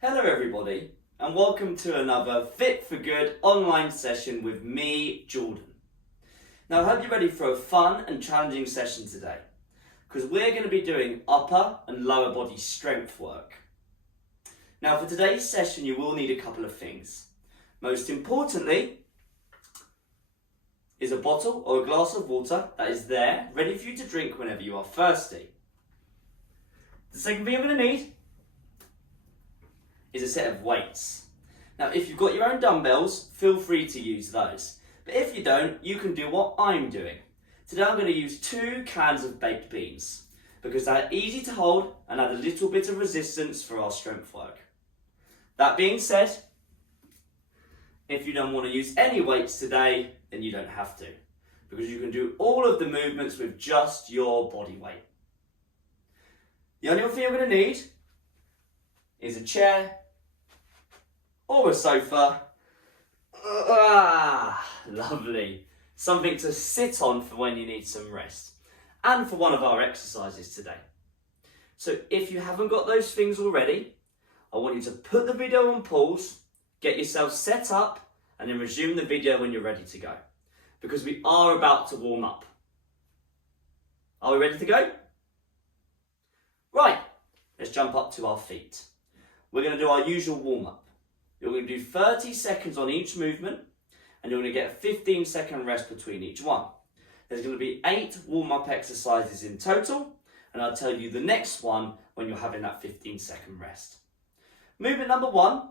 Hello everybody, and welcome to another Fit for Good online session with me, Jordan. Now I hope you're ready for a fun and challenging session today, because we're going to be doing upper and lower body strength work. Now for today's session you will need a couple of things. Most importantly is a bottle or a glass of water that is there, ready for you to drink whenever you are thirsty. The second thing you're going to need is a set of weights. Now if you've got your own dumbbells, feel free to use those. But if you don't, you can do what I'm doing. Today I'm going to use 2 cans of baked beans because they're easy to hold and add a little bit of resistance for our strength work. That being said, if you don't want to use any weights today, then you don't have to, because you can do all of the movements with just your body weight. The only other thing I'm going to need is a chair or a sofa. Lovely. Something to sit on for when you need some rest and for one of our exercises today. So if you haven't got those things already, I want you to put the video on pause, get yourself set up, and then resume the video when you're ready to go, because we are about to warm up. Are we ready to go? Right, let's jump up to our feet. We're going to do our usual warm-up. You're going to do 30 seconds on each movement, and you're going to get a 15-second rest between each one. There's going to be 8 warm-up exercises in total, and I'll tell you the next one when you're having that 15-second rest. Movement number 1,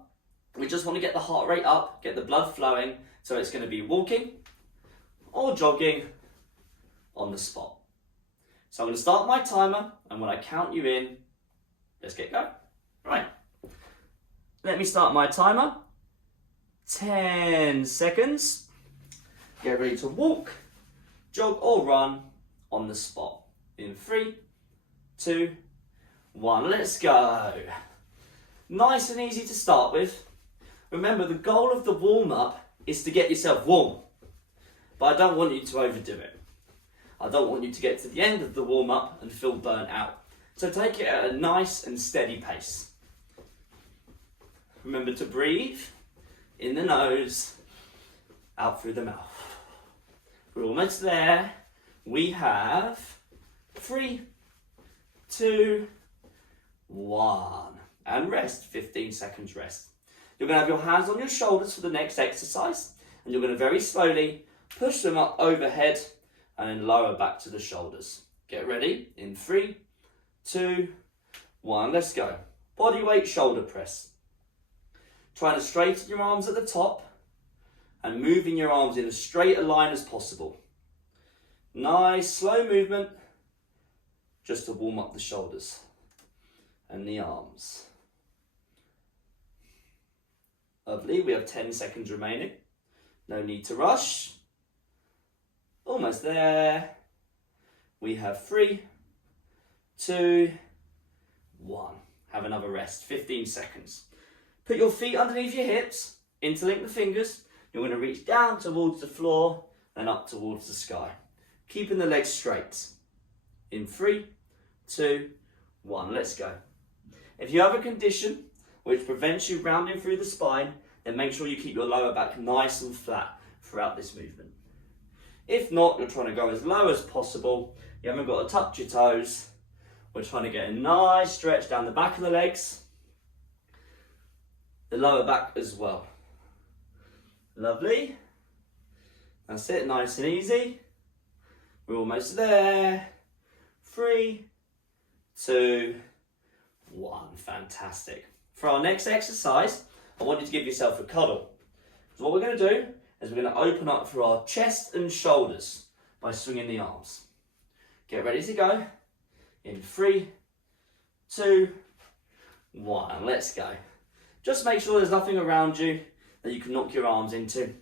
we just want to get the heart rate up, get the blood flowing, so it's going to be walking or jogging on the spot. So I'm going to start my timer, and when I count you in, let's get going. Right. Let me start my timer. 10 seconds. Get ready to walk, jog or run on the spot. In 3, 2, 1. Let's go. Nice and easy to start with. Remember, the goal of the warm-up is to get yourself warm. But I don't want you to overdo it. I don't want you to get to the end of the warm-up and feel burnt out. So take it at a nice and steady pace. Remember to breathe in the nose, out through the mouth. We're almost there. We have 3, 2, 1. And rest, 15 seconds rest. You're going to have your hands on your shoulders for the next exercise, and you're going to very slowly push them up overhead and then lower back to the shoulders. Get ready in 3, 2, 1. Let's go. Body weight shoulder press. Trying to straighten your arms at the top and moving your arms in as straight a line as possible. Nice slow movement just to warm up the shoulders and the arms. Lovely, we have 10 seconds remaining. No need to rush. Almost there. We have 3, 2, 1. Have another rest, 15 seconds. Put your feet underneath your hips, interlink the fingers. You're going to reach down towards the floor and up towards the sky. Keeping the legs straight. In 3, 2, 1. Let's go. If you have a condition which prevents you rounding through the spine, then make sure you keep your lower back nice and flat throughout this movement. If not, you're trying to go as low as possible. You haven't got to touch your toes. We're trying to get a nice stretch down the back of the legs. The lower back as well. Lovely. That's it, nice and easy. We're almost there. 3, 2, 1. Fantastic. For our next exercise, I want you to give yourself a cuddle. So what we're going to do is we're going to open up for our chest and shoulders by swinging the arms. Get ready to go. In 3, 2, 1. Let's go. Just make sure there's nothing around you that you can knock your arms into.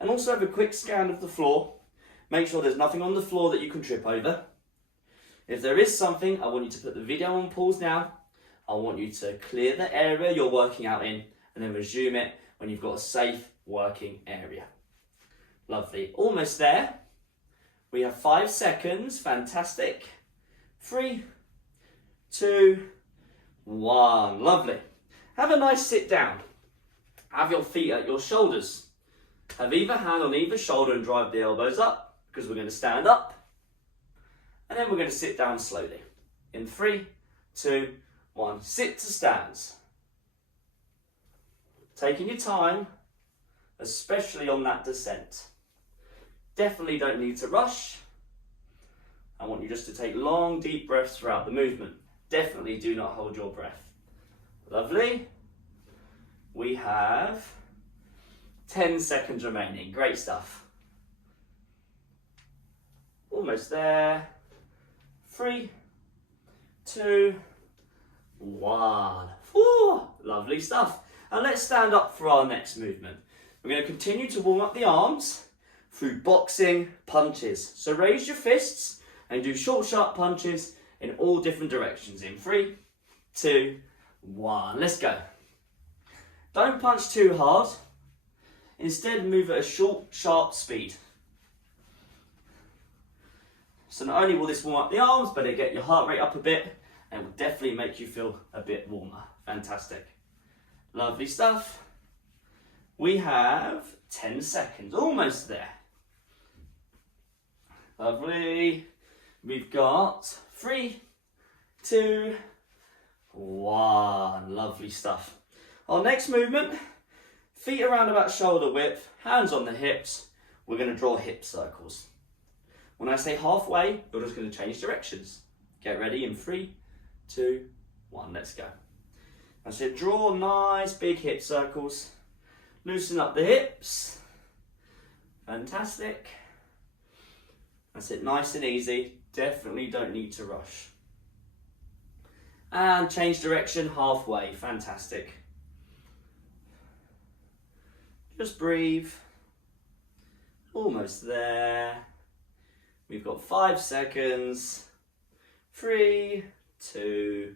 And also have a quick scan of the floor. Make sure there's nothing on the floor that you can trip over. If there is something, I want you to put the video on pause now. I want you to clear the area you're working out in and then resume it when you've got a safe working area. Lovely. Almost there. We have 5 seconds. Fantastic. 3, 2, 1. Lovely. Have a nice sit down. Have your feet at your shoulders. Have either hand on either shoulder and drive the elbows up, because we're going to stand up. And then we're going to sit down slowly. In 3, 2, 1. Sit to stands. Taking your time, especially on that descent. Definitely don't need to rush. I want you just to take long, deep breaths throughout the movement. Definitely do not hold your breath. Lovely. We have 10 seconds remaining. Great stuff. Almost there. 3, 2, 1. Ooh, lovely stuff. And let's stand up for our next movement. We're going to continue to warm up the arms through boxing punches. So raise your fists and do short, sharp punches in all different directions. In 3, 2, 1. Let's go. Don't punch too hard. Instead, move at a short, sharp speed. So not only will this warm up the arms, but it'll get your heart rate up a bit and will definitely make you feel a bit warmer. Fantastic. Lovely stuff. We have 10 seconds, almost there. Lovely. We've got 3, 2, 1. Lovely stuff. Our next movement, feet around about shoulder width, hands on the hips. We're going to draw hip circles. When I say halfway, you're just going to change directions. Get ready in 3, 2, 1. Let's go. I said draw nice big hip circles. Loosen up the hips. Fantastic. That's it, nice and easy. Definitely don't need to rush. And change direction halfway. Fantastic. Just breathe. Almost there. We've got 5 seconds. 3, 2,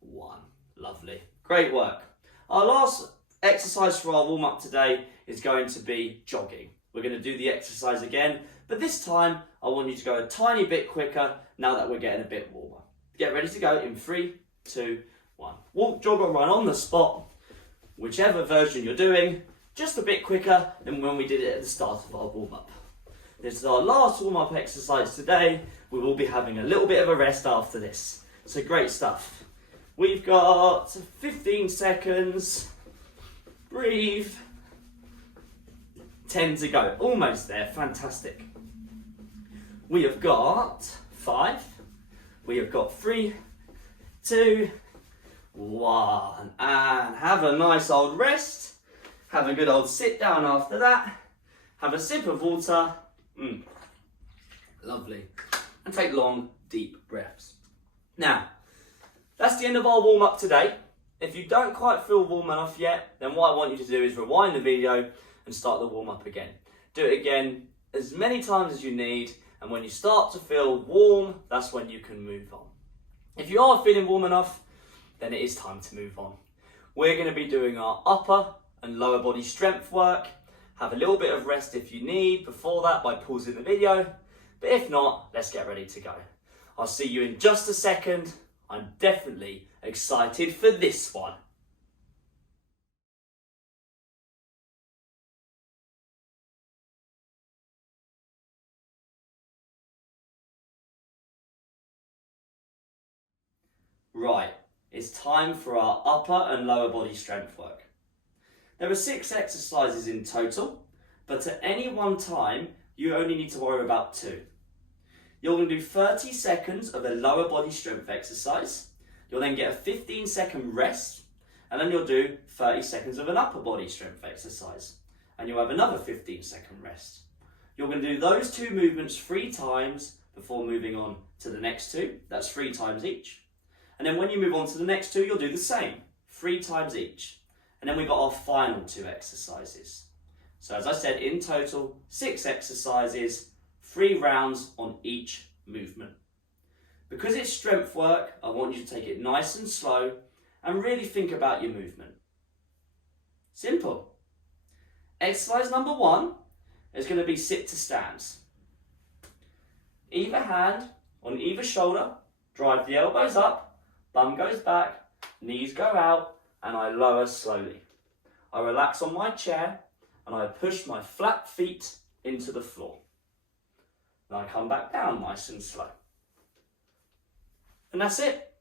1. Lovely. Great work. Our last exercise for our warm-up today is going to be jogging. We're going to do the exercise again, but this time I want you to go a tiny bit quicker now that we're getting a bit warmer. Get ready to go in 3, 2, 1. Walk, jog or run on the spot, whichever version you're doing, just a bit quicker than when we did it at the start of our warm-up. This is our last warm-up exercise today. We will be having a little bit of a rest after this. So great stuff. We've got 15 seconds. Breathe. 10 to go. Almost there. Fantastic. We have got 5. We have got 3, 2, 1. And have a nice old rest. Have a good old sit down after that. Have a sip of water. Lovely. And take long, deep breaths. Now, that's the end of our warm-up today. If you don't quite feel warm enough yet, then what I want you to do is rewind the video and start the warm-up again. Do it again as many times as you need, and when you start to feel warm, that's when you can move on. If you are feeling warm enough, then it is time to move on. We're going to be doing our upper and lower body strength work. Have a little bit of rest if you need before that by pausing the video, but if not, let's get ready to go. I'll see you in just a second. I'm definitely excited for this one. Right, it's time for our upper and lower body strength work. There are 6 exercises in total, but at any one time, you only need to worry about 2. You're going to do 30 seconds of a lower body strength exercise. You'll then get a 15-second rest, and then you'll do 30 seconds of an upper body strength exercise. And you'll have another 15-second rest. You're going to do those 2 movements 3 times before moving on to the next 2. That's 3 times each. And then when you move on to the next 2, you'll do the same, 3 times each. And then we've got our final 2 exercises. So as I said, in total, 6 exercises, 3 rounds on each movement. Because it's strength work, I want you to take it nice and slow and really think about your movement. Simple. Exercise number 1 is going to be sit to stands. Either hand on either shoulder, drive the elbows up, bum goes back, knees go out, and I lower slowly. I relax on my chair and I push my flat feet into the floor. And I come back down nice and slow. And that's it.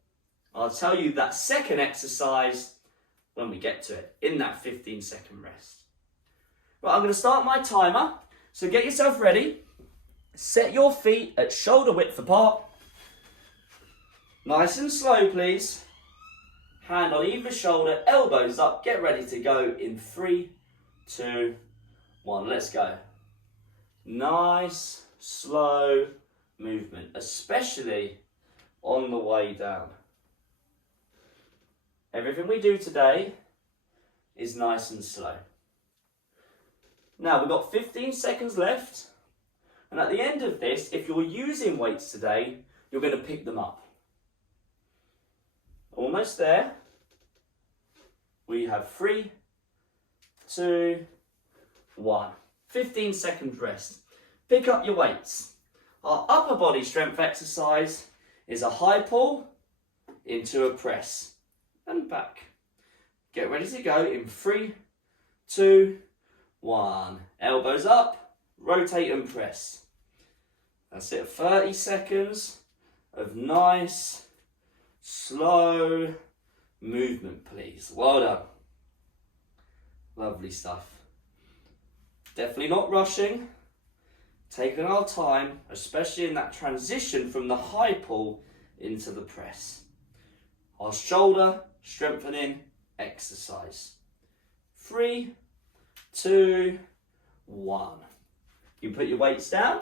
I'll tell you that second exercise when we get to it, in that 15-second rest. Right, I'm going to start my timer. So get yourself ready. Set your feet at shoulder width apart. Nice and slow, please. Hand on either shoulder, elbows up. Get ready to go in 3, 2, 1. Let's go. Nice, slow movement, especially on the way down. Everything we do today is nice and slow. Now we've got 15 seconds left. And at the end of this, if you're using weights today, you're going to pick them up. Almost there. We have 3, 2, 1. 15 seconds rest. Pick up your weights. Our upper body strength exercise is a high pull into a press and back. Get ready to go in 3, 2, 1. Elbows up, rotate and press. That's it. 30 seconds of nice, slow movement, please. Well done. Lovely stuff. Definitely not rushing. Taking our time, especially in that transition from the high pull into the press. Our shoulder strengthening exercise. 3, 2, 1. You put your weights down.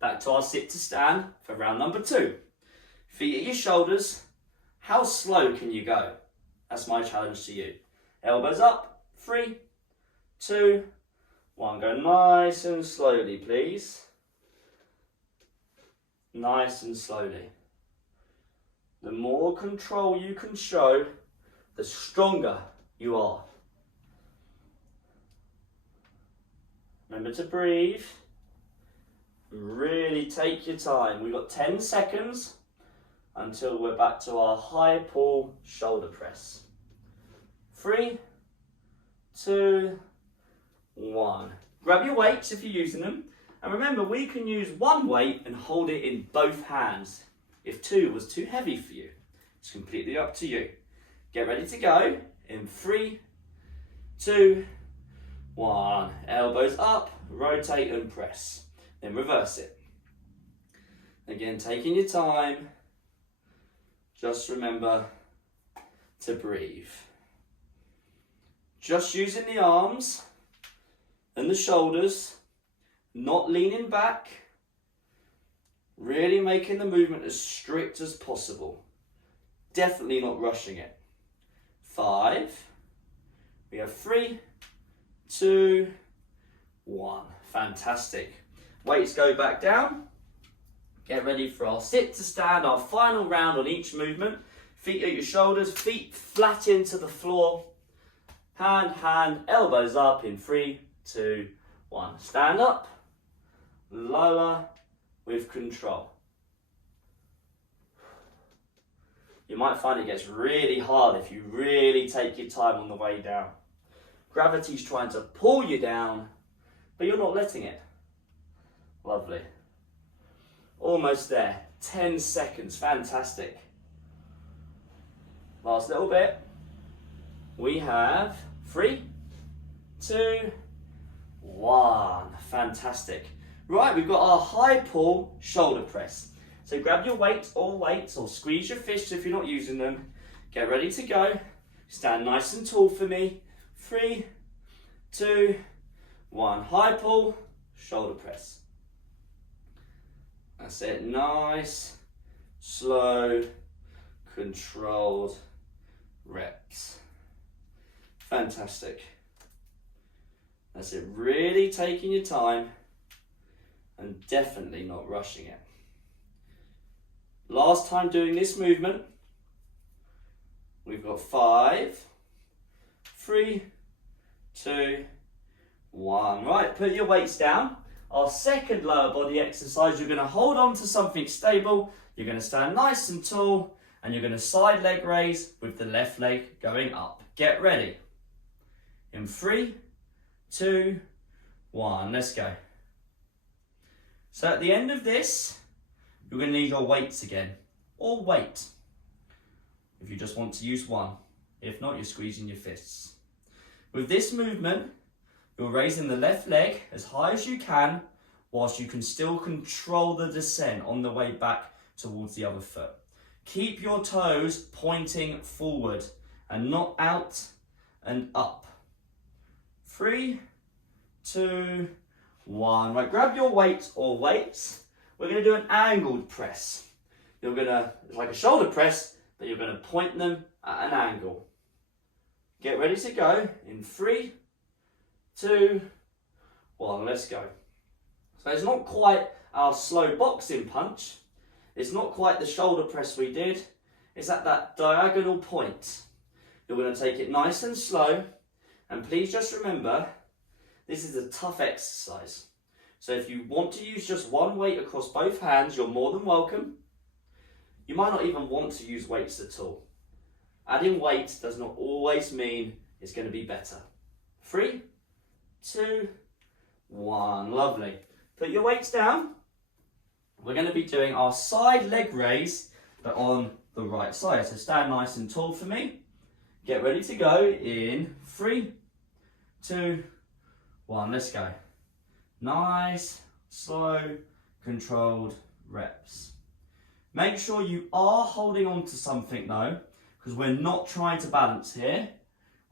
Back to our sit to stand for round number 2. Feet at your shoulders. How slow can you go? That's my challenge to you. Elbows up. 3, 2, 1. Go nice and slowly, please. Nice and slowly. The more control you can show, the stronger you are. Remember to breathe. Really take your time. We've got 10 seconds until we're back to our high pull shoulder press. 3, 2, 1. Grab your weights if you're using them. And remember, we can use one weight and hold it in both hands. If 2 was too heavy for you, it's completely up to you. Get ready to go in 3, 2, 1. Elbows up, rotate and press. Then reverse it. Again, taking your time. Just remember to breathe. Just using the arms and the shoulders, not leaning back. Really making the movement as strict as possible. Definitely not rushing it. 5. We have 3, 2, 1. Fantastic. Weights go back down. Get ready for our sit to stand, our final round on each movement. Feet at your shoulders, feet flat into the floor. Hand, elbows up in 3, 2, 1. Stand up, lower with control. You might find it gets really hard if you really take your time on the way down. Gravity's trying to pull you down, but you're not letting it. Lovely. Almost there. 10 seconds. Fantastic. Last little bit. We have 3, 2, 1. Fantastic. Right, we've got our high pull shoulder press. So grab your weights or squeeze your fists if you're not using them. Get ready to go. Stand nice and tall for me. 3, 2, 1. High pull, shoulder press. That's it. Nice, slow, controlled reps. Fantastic. That's it. Really taking your time and definitely not rushing it. Last time doing this movement, we've got 5, 3, 2, 1. Right, put your weights down. Our second lower body exercise, you're going to hold on to something stable. You're going to stand nice and tall And you're going to side leg raise with the left leg going up. Get ready. In 3, 2, 1, let's go. So at the end of this, you're going to need your weights again, or weight, if you just want to use one. If not, you're squeezing your fists. With this movement, you're raising the left leg as high as you can, whilst you can still control the descent on the way back towards the other foot. Keep your toes pointing forward and not out and up. 3, 2, 1. Right, grab your weights or weights. We're going to do an angled press. You're going to, it's like a shoulder press, but you're going to point them at an angle. Get ready to go in 3, 2, 1. Let's go. So it's not quite our slow boxing punch. It's not quite the shoulder press we did. It's at that diagonal point. You're going to take it nice and slow. And please just remember, this is a tough exercise. So if you want to use just one weight across both hands, you're more than welcome. You might not even want to use weights at all. Adding weight does not always mean it's going to be better. 3, 2, 1. Lovely. Put your weights down. We're going to be doing our side leg raise, but on the right side. So stand nice and tall for me. Get ready to go in 3, 2, 1. Let's go. Nice, slow, controlled reps. Make sure you are holding on to something though, because we're not trying to balance here.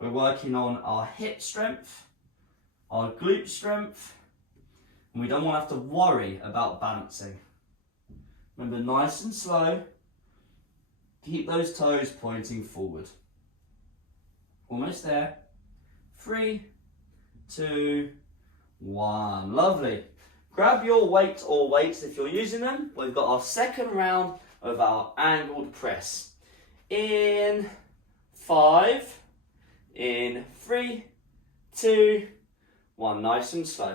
We're working on our hip strength, our glute strength, and we don't want to have to worry about balancing. Remember, nice and slow. Keep those toes pointing forward. Almost there. 3, 2, 1. Lovely. Grab your weight or weights if you're using them. We've got our second round of our angled press. In 5, in 3, 2, 1. Nice and slow.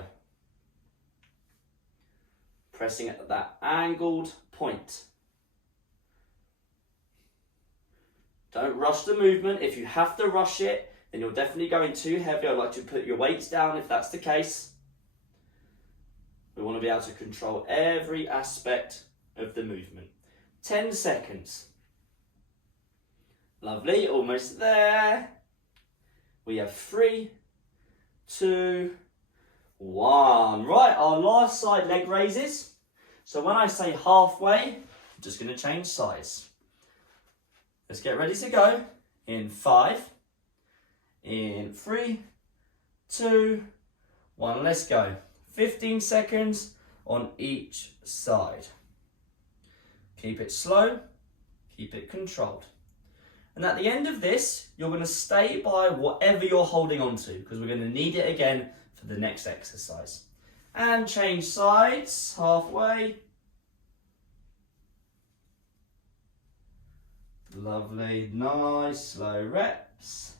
Pressing at that angled point. Don't rush the movement. If you have to rush it, then you're definitely going too heavy. I'd like to put your weights down if that's the case. We want to be able to control every aspect of the movement. 10 seconds. Lovely, almost there. We have 3, 2, 1. Right, our last side leg raises. So when I say halfway, I'm just going to change size. Let's get ready to go in 5, in 3, 2, 1. Let's go. 15 seconds on each side. Keep it slow, keep it controlled. And at the end of this, you're going to stay by whatever you're holding on to, because we're going to need it again for the next exercise. And change sides, halfway. Lovely, nice, slow reps.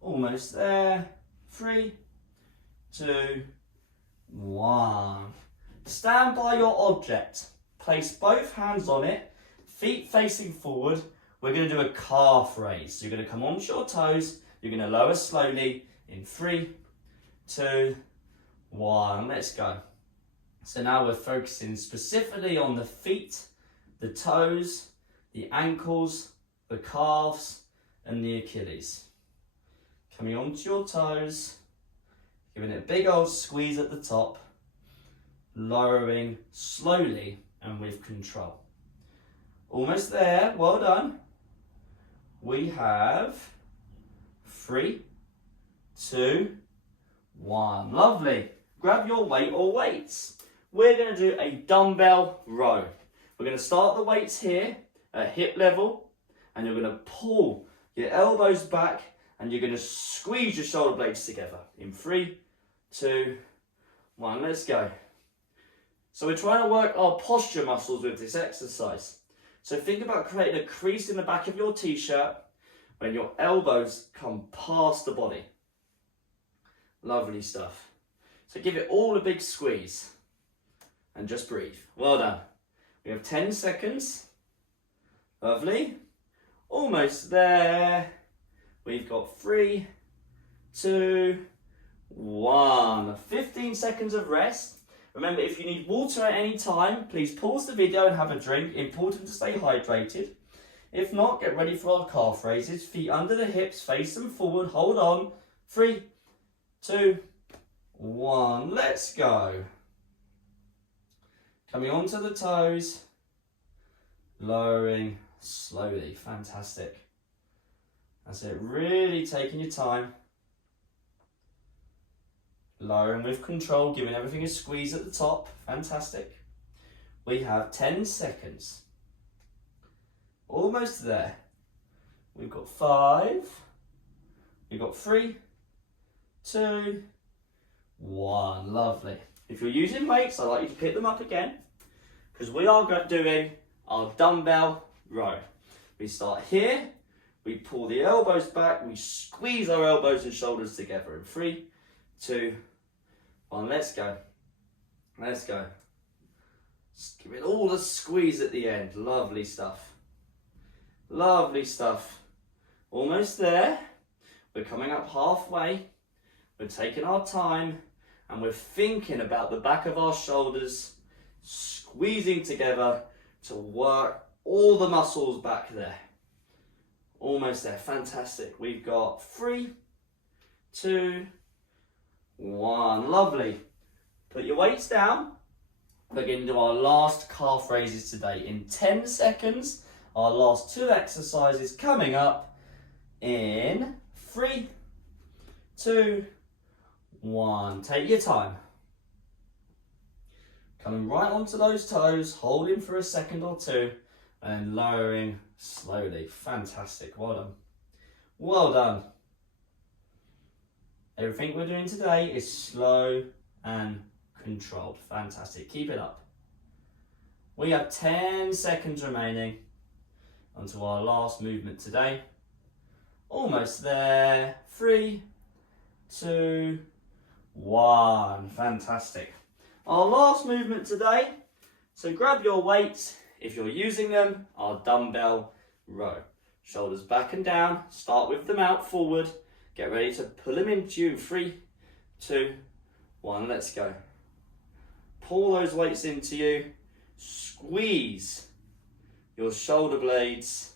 Almost there. 3, 2, 1. Stand by your object. Place both hands on it, feet facing forward. We're going to do a calf raise. So you're going to come onto your toes. You're going to lower slowly in 3, 2, 1. Let's go. So now we're focusing specifically on the feet, the toes, the ankles, the calves, and the Achilles. Coming onto your toes, giving it a big old squeeze at the top, lowering slowly and with control. Almost there, well done. We have 3, 2, 1. Lovely. Grab your weight or weights. We're going to do a dumbbell row. We're going to start the weights here at hip level, and you're going to pull your elbows back and you're going to squeeze your shoulder blades together in 3, 2, 1. Let's go. So we're trying to work our posture muscles with this exercise. So think about creating a crease in the back of your t-shirt when your elbows come past the body. Lovely stuff. So give it all a big squeeze and just breathe. Well done. We have 10 seconds. Lovely. Almost there. We've got 3, 2, 1. 15 seconds of rest. Remember, if you need water at any time, please pause the video and have a drink. Important to stay hydrated. If not, get ready for our calf raises. Feet under the hips, face them forward, hold on. 3, 2, 1. Let's go. Coming onto the toes. Lowering slowly. Fantastic. That's it. Really taking your time. Lowering with control, giving everything a squeeze at the top. Fantastic. We have 10 seconds. Almost there. We've got 5. We've got 3, 2, 1. Lovely. If you're using weights, I'd like you to pick them up again, because we are doing our dumbbell row. We start here. We pull the elbows back. We squeeze our elbows and shoulders together. In 3, 2, 1. Let's go. Let's go. Just give it all the squeeze at the end. Lovely stuff. Lovely stuff. Almost there. We're coming up halfway. We're taking our time and we're thinking about the back of our shoulders, squeezing together to work all the muscles back there. Almost there. Fantastic. We've got 3, 2, 1. Lovely. Put your weights down. We're going to do our last calf raises today. In 10 seconds, our last 2 exercises coming up in 3, 2, 1. Take your time. Coming right onto those toes, holding for a second or 2, and lowering slowly. Fantastic. Well done. Well done. Everything we're doing today is slow and controlled. Fantastic. Keep it up. We have 10 seconds remaining onto our last movement today. Almost there. 3, 2, 1. Fantastic. Our last movement today. So grab your weights. If you're using them, our dumbbell row. Shoulders back and down. Start with them out forward. Get ready to pull them into you. 3, 2, 1. Let's go. Pull those weights into you. Squeeze your shoulder blades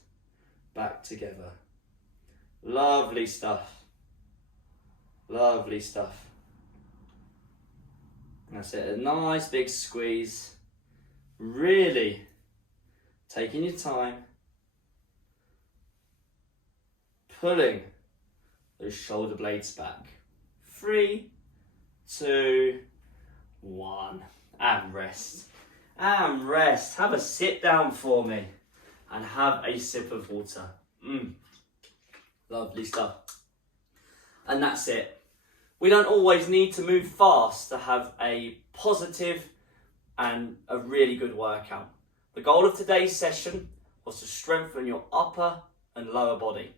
back together. Lovely stuff. Lovely stuff. That's it. A nice big squeeze. Really taking your time. Pulling those shoulder blades back. 3, 2, 1. And rest. And rest. Have a sit down for me. And have a sip of water. Lovely stuff. And that's it. We don't always need to move fast to have a positive and a really good workout. The goal of today's session was to strengthen your upper and lower body.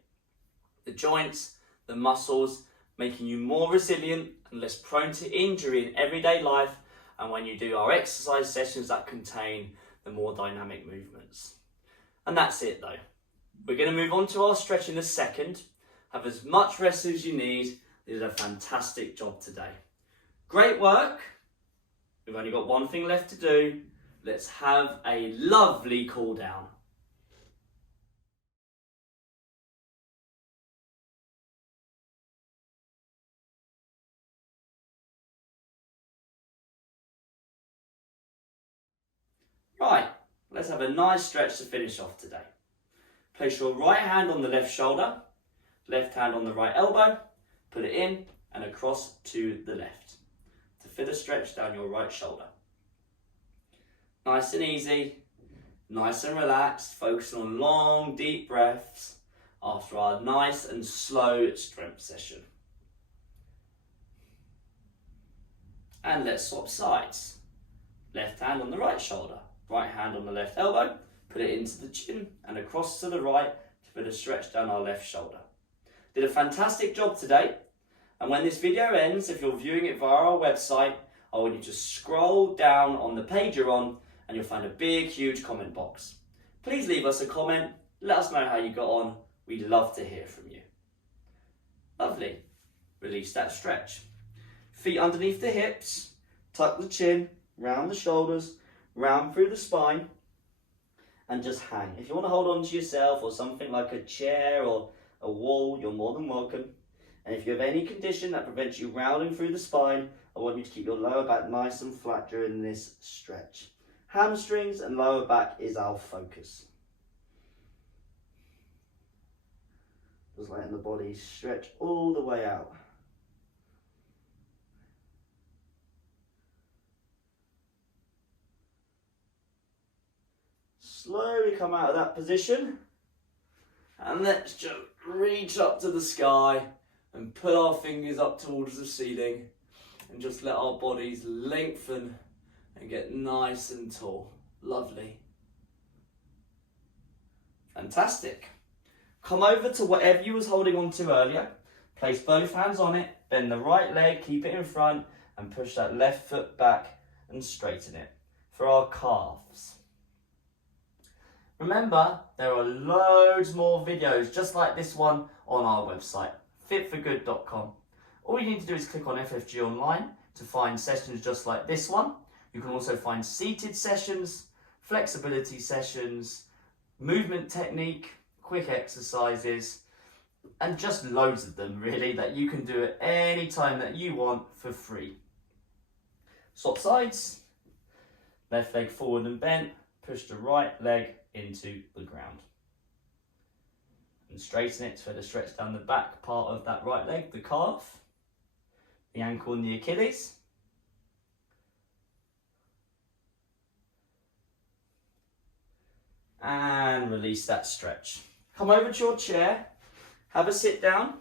The joints, the muscles, making you more resilient and less prone to injury in everyday life, and when you do our exercise sessions that contain the more dynamic movements. And that's it though. We're going to move on to our stretch in a second. Have as much rest as you need. You did a fantastic job today. Great work. We've only got one thing left to do. Let's have a lovely cool down. Right, let's have a nice stretch to finish off today. Place your right hand on the left shoulder, left hand on the right elbow, put it in and across to the left to fit a stretch down your right shoulder. Nice and easy, nice and relaxed, focusing on long, deep breaths after our nice and slow strength session. And let's swap sides. Left hand on the right shoulder, right hand on the left elbow, put it into the chin and across to the right to put a stretch down our left shoulder. Did a fantastic job today. And when this video ends, if you're viewing it via our website, I want you to scroll down on the page you're on and you'll find a big, huge comment box. Please leave us a comment Let us know how you got on. We'd love to hear from you. Lovely. Release that stretch. Feet underneath the hips, tuck the chin, round the shoulders, round through the spine, and just hang. If you want to hold on to yourself or something like a chair or a wall, you're more than welcome. And if you have any condition that prevents you rounding through the spine, I want you to keep your lower back nice and flat during this stretch. Hamstrings and lower back is our focus. Just letting the body stretch all the way out. Slowly come out of that position, and let's just reach up to the sky and put our fingers up towards the ceiling and just let our bodies lengthen and get nice and tall. Lovely. Fantastic. Come over to whatever you was holding on to earlier, place both hands on it, bend the right leg, keep it in front, and push that left foot back and straighten it for our calves. Remember, there are loads more videos just like this one on our website, fitforgood.com. All you need to do is click on FFG Online to find sessions just like this one. You can also find seated sessions, flexibility sessions, movement technique, quick exercises, and just loads of them really that you can do at any time that you want for free. Swap sides, left leg forward and bent, push the right leg into the ground. And straighten it for the stretch down the back part of that right leg, the calf, the ankle and the Achilles. And release that stretch. Come over to your chair, have a sit down,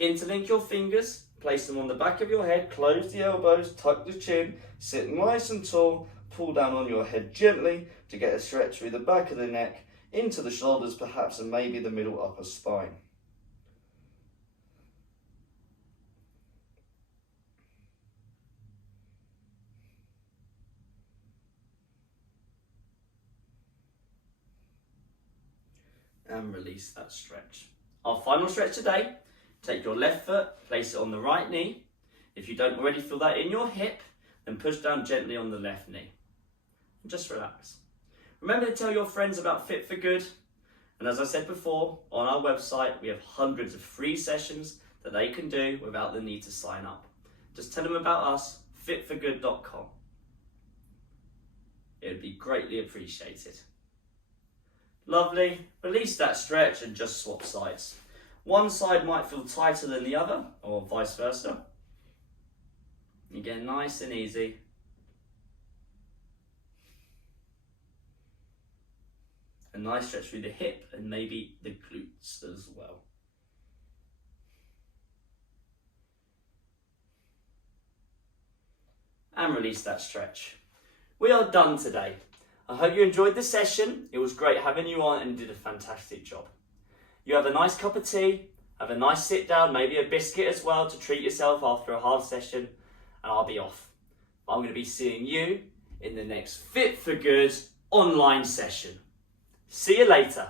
interlink your fingers, place them on the back of your head, close the elbows, tuck the chin, sit nice and tall, pull down on your head gently to get a stretch through the back of the neck, into the shoulders perhaps, and maybe the middle upper spine. And release that stretch. Our final stretch today, take your left foot, place it on the right knee. If you don't already feel that in your hip, then push down gently on the left knee. And just relax. Remember to tell your friends about Fit for Good. And as I said before, on our website, we have hundreds of free sessions that they can do without the need to sign up. Just tell them about us, fitforgood.com. It would be greatly appreciated. Lovely. Release that stretch and just swap sides. One side might feel tighter than the other, or vice versa. Again, nice and easy. A nice stretch through the hip and maybe the glutes as well. And release that stretch. We are done today. I hope you enjoyed the session. It was great having you on and you did a fantastic job. You have a nice cup of tea, have a nice sit down, maybe a biscuit as well to treat yourself after a hard session, and I'll be off. I'm going to be seeing you in the next Fit for Good online session. See you later.